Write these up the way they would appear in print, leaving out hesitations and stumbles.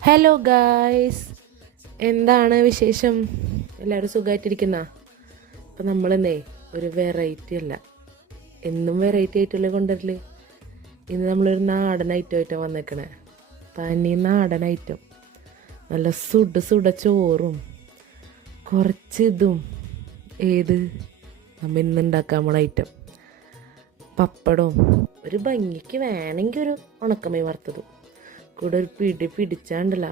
Hello guys, എന്താണ് വിശേഷം? എല്ലാവരും സുഖമായിട്ടിരിക്കുന്ന? അപ്പം നമ്മളിന്നേ ഒരു വെറൈറ്റി അല്ല, എന്നും വെറൈറ്റി ആയിട്ടല്ലേ കൊണ്ടുവരല്. ഇന്ന് നമ്മളൊരു നാടൻ ഐറ്റമായിട്ടാണ് വന്നേക്കണേ. തനി നാടൻ ഐറ്റം, നല്ല സുട ചോറും കുറച്ച് ഇതും. ഏത് നമ്മൾ ഇന്ന് ഉണ്ടാക്കാൻ പോണ ഐറ്റം പപ്പടവും, ഒരു ഭംഗിക്ക് വേണമെങ്കിൽ ഒരു ഉണക്കമീൻ വറുത്തതും കൂടെ ഒരു പിടിച്ചാണ്ടല്ല,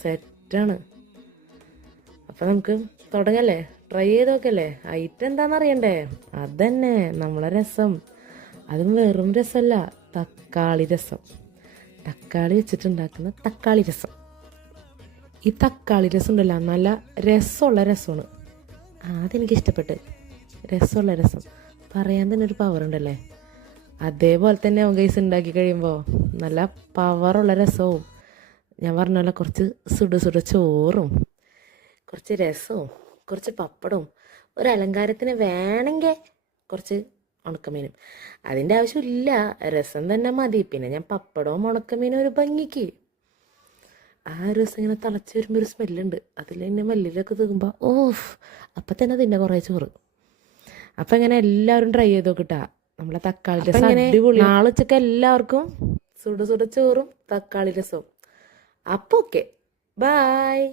സെറ്റാണ്. അപ്പം നമുക്ക് തുടങ്ങല്ലേ? ട്രൈ ചെയ്ത് നോക്കല്ലേ? ഐറ്റം എന്താണെന്ന് അറിയണ്ടേ? അതന്നെ നമ്മളെ രസം. അതും വെറും രസമല്ല, തക്കാളി രസം. തക്കാളി വെച്ചിട്ടുണ്ടാക്കുന്ന തക്കാളി രസം. ഈ തക്കാളി രസം ഉണ്ടല്ലോ, നല്ല രസമുള്ള രസമാണ്. അതെനിക്കിഷ്ടപ്പെട്ട്. രസമുള്ള രസം പറയാൻ തന്നെ ഒരു പവർ ഉണ്ടല്ലേ. അതേപോലെ തന്നെ ഗൈസ് ഉണ്ടാക്കി കഴിയുമ്പോൾ നല്ല പവറുള്ള രസവും, ഞാൻ പറഞ്ഞ പോലെ കുറച്ച് സുട ചോറും കുറച്ച് രസവും കുറച്ച് പപ്പടവും, ഒരു അലങ്കാരത്തിന് വേണമെങ്കിൽ കുറച്ച് ഉണക്കമീനും. അതിൻ്റെ ആവശ്യമില്ല, രസം തന്നെ മതി. പിന്നെ ഞാൻ പപ്പടവും ഉണക്കമീനും ഒരു ഭംഗിക്ക്. ആ ഒരു രസം ഇങ്ങനെ തിളച്ച് വരുമ്പോൾ ഒരു സ്മെല്ലുണ്ട്. അതിൽ തന്നെ മല്ലിയിലൊക്കെ തൂകുമ്പോൾ ഓഫ്, അപ്പം തന്നെ അതിൻ്റെ കുറേ ചോറ്. അപ്പം ഇങ്ങനെ എല്ലാവരും ട്രൈ ചെയ്ത് നോക്കിട്ടാ നമ്മളെ തക്കാളി രസം അടിപൊളി. നാളെ ഉച്ചക്ക് എല്ലാവർക്കും സുട ചോറും തക്കാളി രസവും. അപ്പോൾ ഓക്കെ, ബായ്.